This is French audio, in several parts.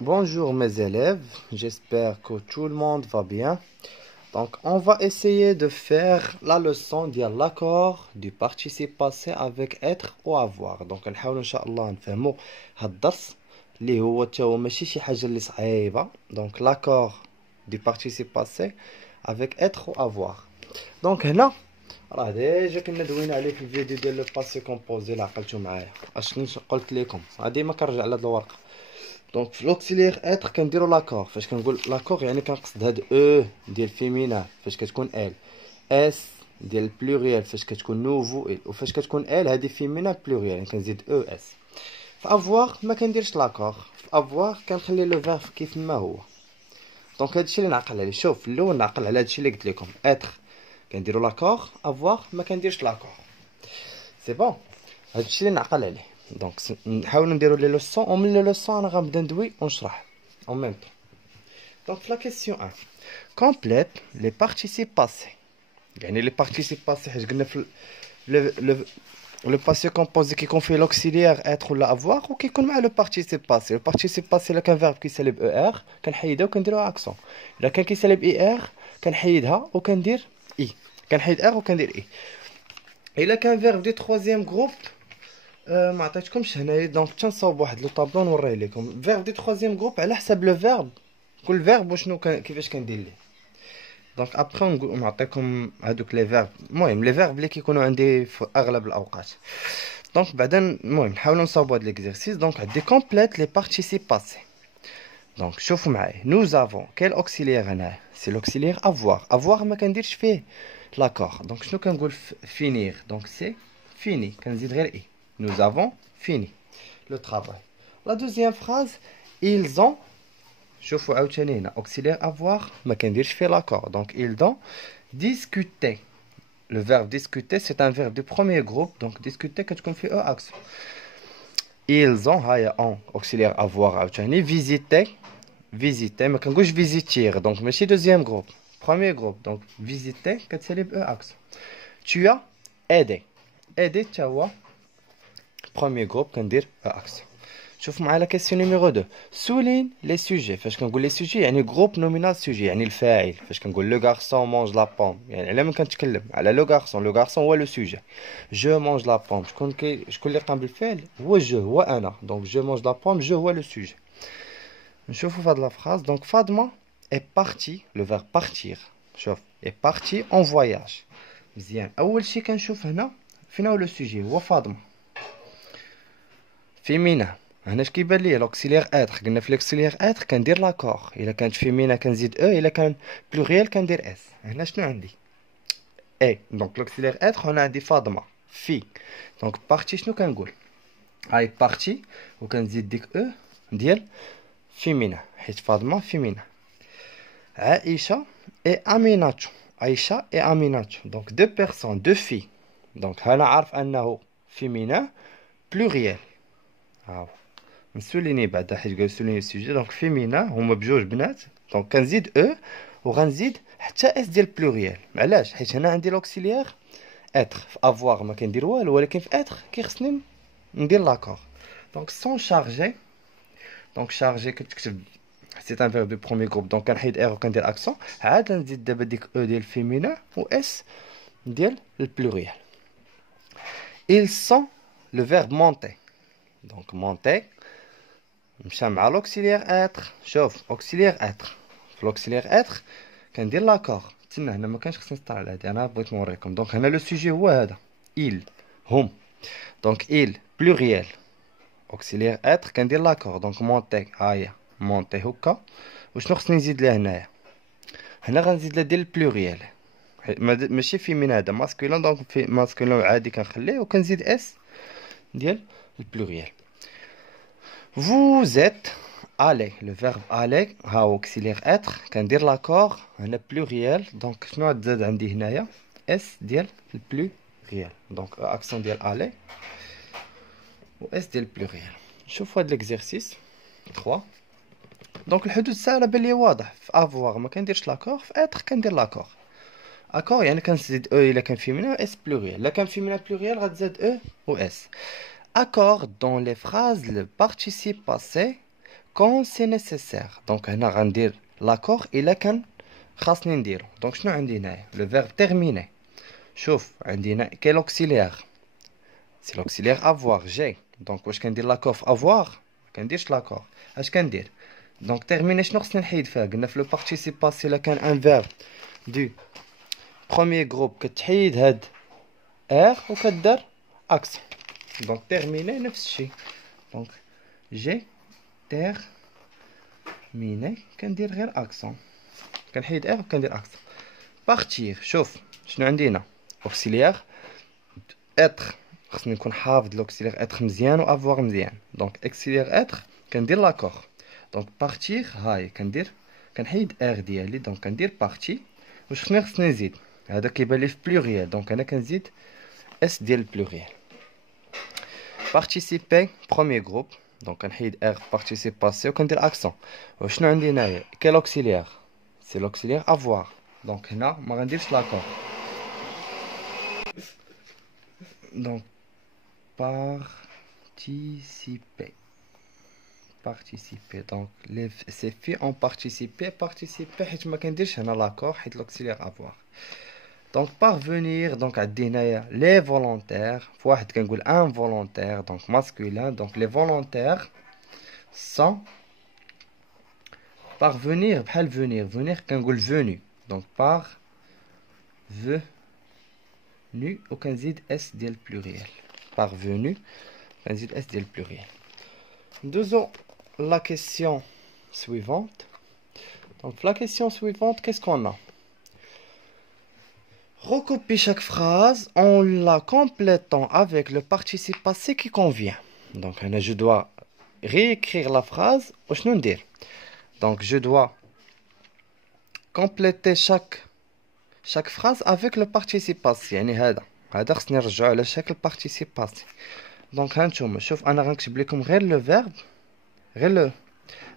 Bonjour mes élèves, j'espère que tout le monde va bien. Donc on va essayer de faire la leçon de l'accord du participe passé avec être ou avoir. Donc نحاول إن شاء الله نفهموا هاد الدرس اللي هو تا هو ماشي شي حاجة اللي صعيبة. Donc l'accord du participe passé avec être ou avoir. Donc هنا راه ديجا كنا دوينا عليه في الفيديو ديال لو باسي كومبوزي اللي عقلتو معايا. اشنو قلت لكم؟ ديما كنرجع على هاد الورقة. دونك في لوكسيليير اتر كنديرو لاكور. فاش كنقول لاكور يعني كنقصد هاد او ديال فيمينا فاش كتكون ال، اس ديال البلوريال فاش كتكون نوفو ال، وفاش كتكون ال هادي فيمينا بلوريال يعني كنزيد او اس. في افواغ ما كنديرش لاكور. في افواغ كنخلي لو فيرب كيف ما هو. دونك هادشي اللي نعقل عليه. شوف في الاول نعقل على هادشي اللي قلت لكم اتر كنديرو لاكور، افواغ ما كنديرش لاكور. سي بون، هادشي اللي نعقل عليه. دونك نحاولوا نديرو لي لوسون ومن لي لوسون انا غنبدا ندوي ونشرح en même temps. Donc la question 1 complète les participes passés. يعني les participes passés حيت قلنا في le passé composé كيكون فيه l'auxiliaire être ولا avoir وكيكون مع le participe passé. le participe passé الا كان verbe كيسالب er كنحيدها وكنديرها اكسون. الا كان كيسالب er كنحيدها وكندير i. كنحيد er وكندير i. الا كان verbe دي troisième groupe ما عطيتكمش هنايا. دونك تنصاوب واحد لو طابلو نوريه لكم فيرب دي تخوازيام جروب على حسب لو فيرب. كل فيرب وشنو كيفاش كندير ليه. دونك ابخي نعطيكم هادوك لي فيرب. المهم لي فيرب اللي كيكونوا عندي في اغلب الاوقات. دونك بعدا المهم نحاولوا نصاوبوا هاد ليكزيرسيس. دونك عندي كومبليت لي بارتيسيب باسي. دونك شوفوا معايا نوز افون كاين اوكسيليير هنايا سي لوكسيليير افوار. افوار ما كنديرش فيه لاكور. دونك شنو كنقول فينير. دونك سي فيني كنزيد غير اي. Nous avons fini le travail. La deuxième phrase, ils ont, شوفوا عاوتاني هنا auxiliaire avoir ما كنديرش فيه l'accord. Donc ils ont discuté. Le verbe discuter c'est un verbe du premier groupe. Donc discuter كتكون فيه او action. Ils ont هيا ont auxiliaire avoir عاوتاني visité. Visiter ما كنقولش visiter. Donc ماشي deuxième groupe. Premier groupe. Donc visiter كتسالي او action. Tu as aidé. Aidé تا هو premier groupe كندير اكس. شوف معايا لا كيسيون نيميرو 2 سولين لي سوجي. فاش كنقول لي سوجي يعني جروب نومينال سوجي يعني الفاعل. فاش كنقول لو غارسون مونج لا بوم يعني على من كنتكلم على لو غارسون. لو غارسون هو لو سوجي. جو مونج لا بوم شكون اللي قام بالفعل هو جو هو انا. دونك جو مونج لا بوم جو هو لو سوجي. نشوفوا في هاد لا فراز. دونك فاطمه est partie le verbe partir. شوف est partie en voyage. مزيان اول شي كنشوف هنا فين هو لو سوجي هو فاطمه. فيمينا هنا اش كيبان ليا لوكسيليير اتر. قلنا في لوكسيليير اتر كندير لاكور. الا كانت فيمينا كنزيد او. الا كان بلوريال كندير اس. هنا شنو عندي اي. دونك لوكسيليير اتر هنا عندي فاطمه في. دونك بارتي شنو كنقول هاي بارتي وكنزيد ديك او ديال فيمينا حيت فاطمه فيمينا. عائشه اي اميناتو. عائشه اي اميناتو. دونك دو بيرسون دو في. دونك هنا عارف انه فيمينا بلوريال. هاو نسوليني بعدا حيت قال سوليني السوجي. دونك فيمينا هما بجوج بنات. دونك كنزيد او وغنزيد حتى اس ديال بلوريال. علاش؟ حيت هنا عندي لوكسيليير اتر. في افواغ ما كندير والو ولكن في اتر كيخصني ندير لاكور. دونك سون شارجي. دونك شارجي كتكتب سي ان فيرب دو بروميير جروب. دونك كنحيد ار وكندير اكسون. عاد نزيد دابا ديك او ديال فيمينا و اس ديال البلوريال. ils sont le verbe monter. دونك مونتي مشى مع لوكسيليير اتر. شوف اوكسيليير اتر في لوكسيليير اتر كندير لاكور. تسنى هنا ما كانش خصني نسطر على هادي انا بغيت نوريكم. دونك هنا لو سوجي هو هذا il هم. دونك il بلوريال اوكسيليير اتر كندير لاكور. دونك مونتي هاهي مونتي هكا. وشنو خصني نزيد لها هنايا؟ هنا غنزيد لها ديال البلوريال ماشي في من هذا ماسكولين. دونك في ماسكولين عادي كنخليه وكنزيد اس ديال البلوريال. Vous êtes allé. Le verbe aller ها هو auxiliaire être كندير لاكور هنا بلوريال. دونك شنو غتزاد عندي هنايا اس ديال البلوريال. دونك اكسون ديال aller و اس ديال البلوريال. نشوفوا هاد ليكزيرسيس 3. دونك الحدود الساهله بان لي واضح. في افواغ ما كنديرش لاكور. في اتر كندير لاكور. اكور يعني كنزيد او الا كان فيمينا اس بلوريال. الا كان فيمينا بلوريال غتزاد او و اس. Accord dans les phrases le participe passé quand c'est nécessaire. Donc هنا غندير l'accord إلا كان خاصني نديرو. دونك شنو عندي هنايا le verbe terminer. شوف عندنا quel auxiliaire. C'est l'auxiliaire avoir. J'ai. Donc واش كندير l'accord في avoir ما كنديرش l'accord. اش كندير دونك terminer شنو خصني نحيد فيها قلنا في لو participe passé إلا كان un verbe du premier groupe كتحيد هاد R وكدار accent. Donc terminer نفس الشيء. Donc j'ai terminé كندير غير accent. كنحيد R وكندير accent. partir شوف شنو عندنا auxiliaire être خصني نكون حافظ l'auxiliaire être مزيان و avoir مزيان. Donc auxiliaire être كندير l'accord. Donc partir هاي كنحيد R ديالي. Donc كندير partie. واش خصني نزيد هذا كيبان لي في pluriel. Donc انا كنزيد S ديال pluriel. participer premier groupe. Donc كنحيد R participe passé وكندير accent. وشنو عندي هنايا quel auxiliaire. C'est l'auxiliaire avoir. Donc هنا ما غنديرش l'accord. Donc participer. Donc ces filles ont participé حيت ما كنديرش هنا l'accord حيت l'auxiliaire avoir. Donc parvenir donc عندنا les volontaires فواحد كنقول un volontaire donc masculin. Donc les volontaires sont parvenir بحال venir كنقول venu. Donc parvenu وكنزيد s ديال pluriel. Parvenu كنزيد s ديال pluriel. ندوزو la question suivante. Donc la question suivante, qu'est-ce qu'on a? Recopie chaque phrase en la complétant avec le participe passé qui convient. Donc je dois réécrire la phrase. Donc je dois compléter chaque phrase avec le participe passé. يعني هذا خصني نرجعو على شكل participe passé. Donc هانتوما شوف انا غنكتب لكم غير le verbe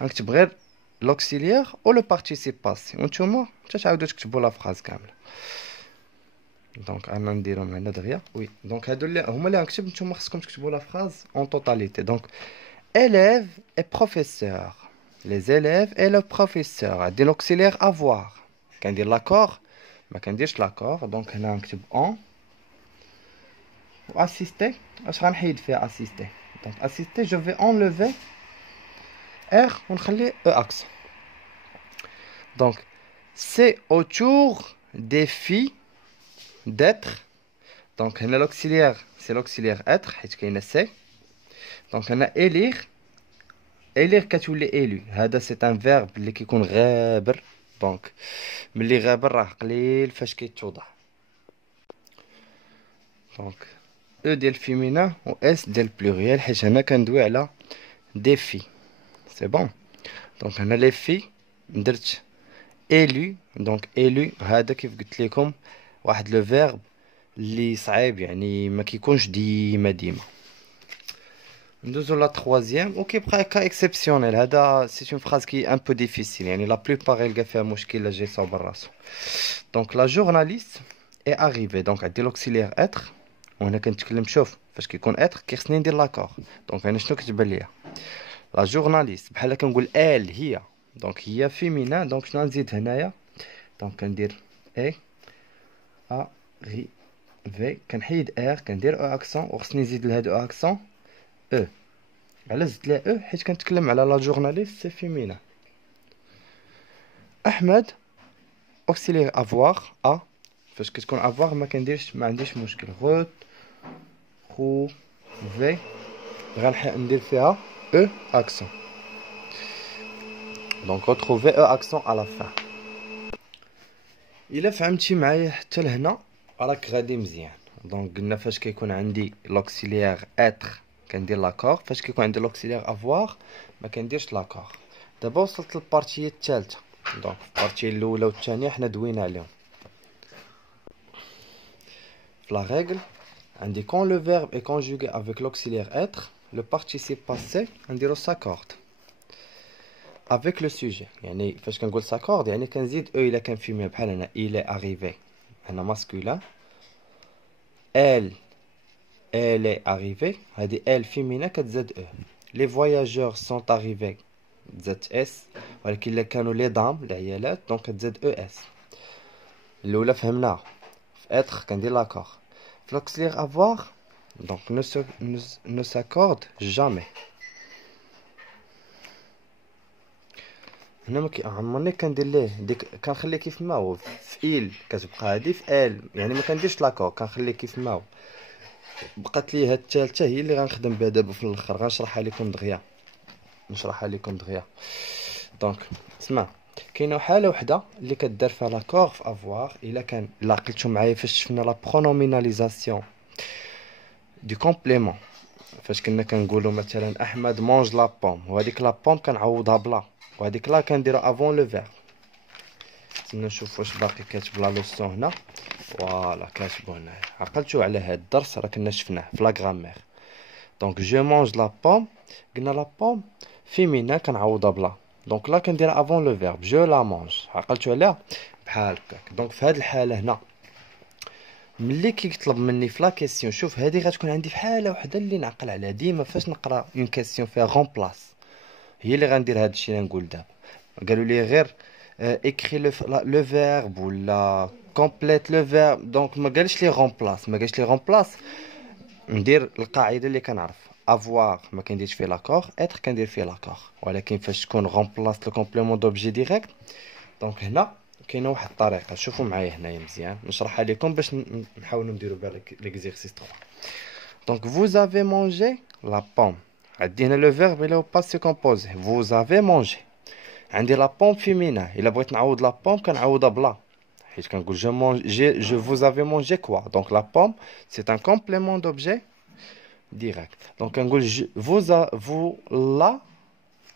غنكتب غير l'auxiliaire ou le participe passé وانتوما تعاودوا تكتبوا لا phrase كامله. دونك انا نديرهم هنا دغيا وي. دونك هادو اللي هما اللي غنكتب نتوما خصكم تكتبوا لا phrase en totalité. Donc élèves et professeurs. Les élèves et le professeur. عندي l'auxiliaire avoir. كندير l'accord ما كنديرش l'accord. دونك هنا غنكتب en و assister. اش غنحيد فيها assister. Donc assister je vais enlever R ونخلي E accent. Donc c'est autour des filles d'être. Donc هنا l'auxiliaire c'est l'auxiliaire être حيت كاينه سي. دونك هنا élire كتولي élu. هذا c'est un verbe اللي كيكون غابر. دونك ملي غابر راه قليل فاش كيتوضع. دونك E ديال féminin و S ديال pluriel حيت هنا كندوي على des filles. C'est bon. Donc هنا les filles درت élu. Donc élu هذا كيف قلت لكم واحد لو فيرب اللي صعيب يعني ما كيكونش ديما. ندوزو لا troisième وكيبقى كا اكسبسيونيل. هذا سي اون phrase كي ان بو ديفيسيل يعني لا بلوبار يلقى فيها مشكل لا جاي صوب راسو. دونك لا جورناليست اي اريفي. دونك عندي لوكسيليير اتر وهنا كنتكلم شوف فاش كيكون اتر كيخصني ندير لاكور. دونك هنا شنو كتبان ليا لا جورناليست بحال كنقول ال هي. دونك هي فيمينا. دونك شنو نزيد هنايا دونك كندير اي اريفي كنحيد ار كندير او اكسون وخصني نزيد لهاد او اكسون او. علاش زدت لها او حيت كنتكلم على لا جورناليست سي فيمينا. احمد اوكسيلير افوار ا. فاش كتكون افوار ما عنديش مشكل. غوت خو في ندير فيها او اكسون. دونك retrouver او اكسون على لا fin. الا فهمتي معايا حتى لهنا راك غادي مزيان. دونك قلنا فاش كيكون عندي لوكسيليير اتر كندير لاكور. فاش كيكون عندي لوكسيليير افوار ما كنديرش لاكور. دابا وصلت للبارتيه الثالثه. دونك البارتيه الاولى والثانيه حنا دوينا عليهم. في لا ريغل عندي quand le verbe est conjugué avec l'auxiliaire être le participe passé نديرو s'accorde avec le sujet. يعني فاش كنقول s'accorde يعني كنزيد او الا كان فيميا بحال هنا il est arrivé هنا masculin. elle est arrivée هذه elle féminin كتزاد او. les voyageurs sont arrivés تزاد اس، ولكن الا كانوا لي دام العيالات دونك كتزاد او اس. الاولى فهمناها في اتر كندير لاكور. في لوكسيليير افوار دونك نو ساكورد جامي. هنا ما عمرني كندير ليه ديك، كنخليه كيف ما هو في ايل كتبقى هادي في ال، يعني ما كنديرش لاكور كنخليه كيف ما هو. بقات لي هاد الثالثه هي اللي غنخدم بها دابا في الاخر، غنشرحها لكم دغيا دونك اسمع، كاينه حاله وحده اللي كدار فيها لاكور في افوار. الا كان الا عقلتو معايا فاش شفنا لا برونوميناليزاسيون دو كومبليمون، فاش كنا كنقولوا مثلا احمد مونج لا بوم، وهذيك لا بوم كنعوضها بلا، وهذيك لا كنديرها افون لو فيرب. نشوف واش باقي كاتب لا لوسون هنا. فوالا كاتبو هنايا. عقلتو على هاد الدرس راه كنا شفناه في لا غرامير. دونك جو مونج لا بوم، قلنا لا بوم فيمينا كنعوضها بلا، دونك لا كنديرها افون لو فيرب جو لا مونج. عقلتو عليها بحال هكاك. دونك في هاد الحاله هنا ملي كيطلب مني في لا كيسيون، شوف هادي غتكون عندي في حاله وحده اللي نعقل عليها ديما فاش نقرا اون كيسيون فيها غومبلاس، هي اللي غندير هاد الشيء اللي نقول دابا. قالوا لي غير écrit le verbe ولا complète le verbe، دونك ما قالش لي remplace، ما قالش لي remplace. ندير القاعده اللي كنعرف avoir ما كنديرش فيه لاكور، être كندير فيه لاكور، ولكن فاش تكون remplace le complément d'objet direct دونك هنا كاينه واحد الطريقه. شوفوا معايا هنايا مزيان نشرحها لكم باش نحاولوا نديروا بها ليكزيرسيس 3. دونك vous avez mangé la pomme، عندي هنا لو فيرب اللي هو باسي كومبوزي vous avez mangé. عندي لا بوم فيمينا، الا بغيت نعوض لا بوم كنعوضها بلا، حيت كنقول جو vous avez mangé quoi. دونك لا بوم c'est un complément d'objet direct. دونك كنقول vous la،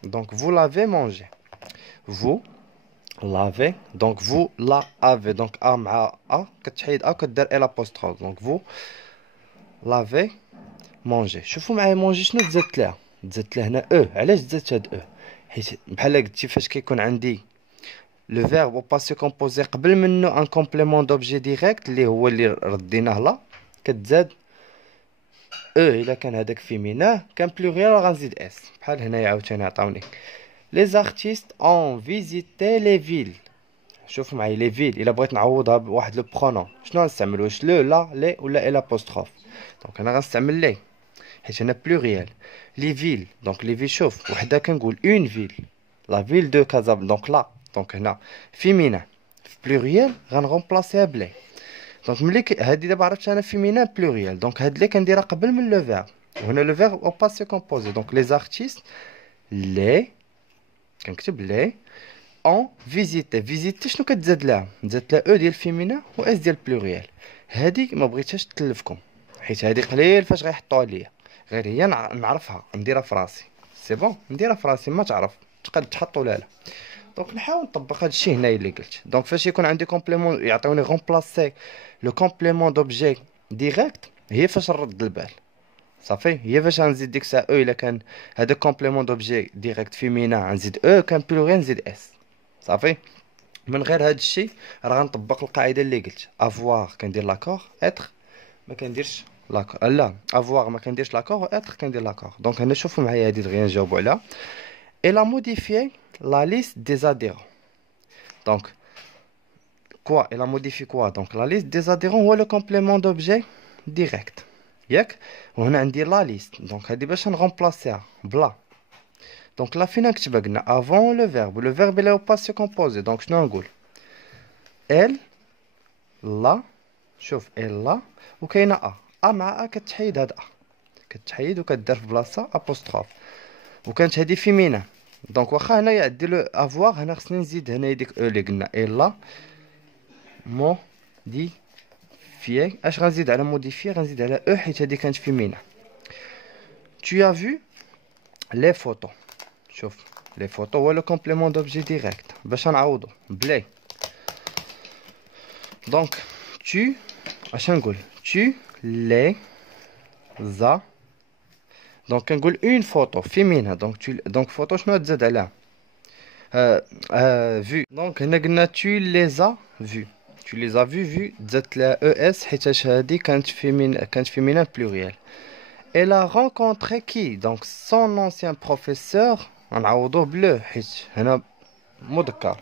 donc vous l'avez mangé. vous l'avez، donc vous la avez، donc a مع a كتحيد a كدير ال apostrophe، donc vous l'avez mangé. شوفوا معايا مونجي شنو تزادت لها، تزادت لها هنا او. علاش تزادت هاد او؟ حيت بحال قلتي فاش كيكون عندي لو فيرب او باسي كومبوزي قبل منه ان كومبليمون دوبجي ديريكت اللي هو اللي رديناه لا، كتزاد او. الا كان هذاك فيميناه كان بلوريال غنزيد اس. بحال هنايا عاوتاني عطاوني لي زارتيست اون فيزيتي لي فيل. شوف معايا لي فيل، الا بغيت نعوضها بواحد لو برونون شنو غنستعمل؟ واش لو لا لي ولا ال ابوستروف؟ دونك انا غنستعمل لي حيت هنا بلوريال. لي فيل دونك لي فيل، شوف وحده كنقول اون فيل، لا فيل دو كازابل، دونك لا. دونك هنا فيمينا في بلوريال غنغومبلاسيها بلي. دونك ملي هادي دابا عرفت انا فيمينا بلوريال، دونك هاد لي كنديرها قبل من لو فيرب، وهنا لو فيرب او باسي كومبوزي. دونك لي زارتيست لي كنكتب لي اون فيزيتي. فيزيتي شنو كتزاد لها؟ تزاد لها او ديال فيمينا و اس ديال بلوريال. هادي ما بغيتهاش تلفكم حيت هادي قليل فاش غيحطوها ليا، غير هي نعرفها نديرها في راسي. سي بون نديرها في راسي ما تعرف تقد تحط ولا لا. دونك نحاول نطبق هذا الشيء هنايا اللي قلت. دونك فاش يكون عندي كومبليمون يعطيوني غومبلاسي لو كومبليمون دوبجي ديريكت، هي فاش نرد البال صافي. هي فاش غنزيد ديك الساعه او، الا كان هذا كومبليمون دوبجي ديريكت فيمينا غنزيد او، كان بلوريال نزيد اس صافي. من غير هذا الشيء راه غنطبق القاعده اللي قلت افوار كندير لاكور، اتر ما كنديرش لاكور، لا افوار ما كنديرش لاكور، اتر كندير لاكور. دونك هنا شوفوا معايا هادي دغيا نجاوبوا عليها. الا موديفيي لا ليست دي زاديرون. دونك كوا الا موديفي كوا؟ دونك لا ليست دي زاديرون هو لو كومبليمون دوبجي ديريكت ياك. وهنا عندي لا ليست، دونك هادي باش نغومبلاسيها بلا. دونك لا فين نكتبها؟ قلنا افون لو فيرب، لو فيرب اللي هو باسي كومبوزي. دونك شنو نقول؟ ال لا، شوف ال لا وكاينه ا مع كتحيد هاد كتحيد وكدار في بلاصه ابوستروف، وكانت هادي فيمينا. دونك واخا هنايا عندي لو افوار، هنا خصني نزيد هنايا ديك او اللي قلنا لا موديفيي. اش غنزيد على موديفيي؟ غنزيد على او حيت هادي كانت فيمينا. tu as vu les photos. شوف لي فوتو هو لو كومبليمون دوبجي ديريكت باش نعوضو بلي. دونك tu اش نقول؟ tu les a، دونك كنقول اون فوتو فيمينا. دونك فوتو شنو تزاد عليها؟ vu. دونك هنا قلنا tu les as vu، tu les as vu تزادت لها او اس حيتاش هادي كانت فيمينا بلوريال. Elle a rencontré qui? Donc son ancien professeur غنعوضوه بلو حيت هنا مذكر.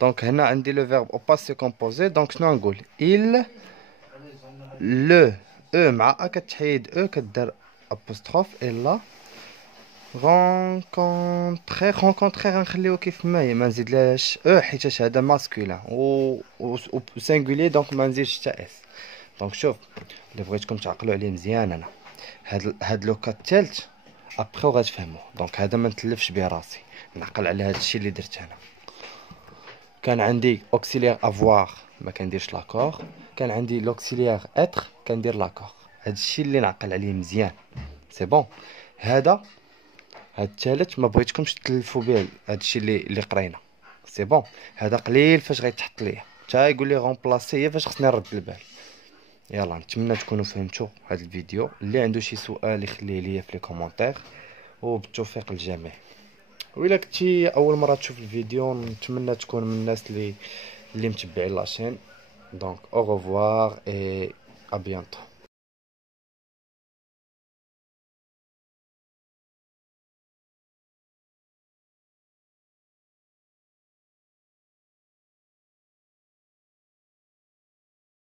دونك هنا عندي لو فيرب او باسي كومبوزي. دونك شنو نقول؟ il le او مع ا كتحيد او كدير ابوستروف الا رونكونطخي غنخليوه كيف ما هي، ما نزيدلاش او حيت هذا ماسكولين و سينغولي دونك ما نزيدش حتى اس. دونك شوف اللي بغيتكم تعقلوا عليه مزيان، انا هاد لوكا الثالث ابخي غتفهموه. دونك هذا ما نتلفش به راسي، نعقل على هذا الشيء اللي درت هنا. كان عندي اوكسيليير افوار ما كنديرش لاكور، كان عندي لوكسيليير اتر كندير لاكور. هذا الشيء اللي نعقل عليه مزيان. سي بون. هذا الثالث ما بغيتكمش تلفوا به هذا الشيء اللي قرينا. سي بون. هذا قليل فاش غيتحط ليا حتى يقول لي غومبلاسي، هي فاش خصني نرد البال. يلا نتمنى تكونوا فهمتوا هذا الفيديو. اللي عنده شي سؤال يخليه ليا في لي كومونتير، وبالتوفيق للجميع. وإلا كنتي اول مره تشوف الفيديو نتمنى تكون من الناس اللي متبعين لاشين. دونك او ريفوار اي ا بيانتو.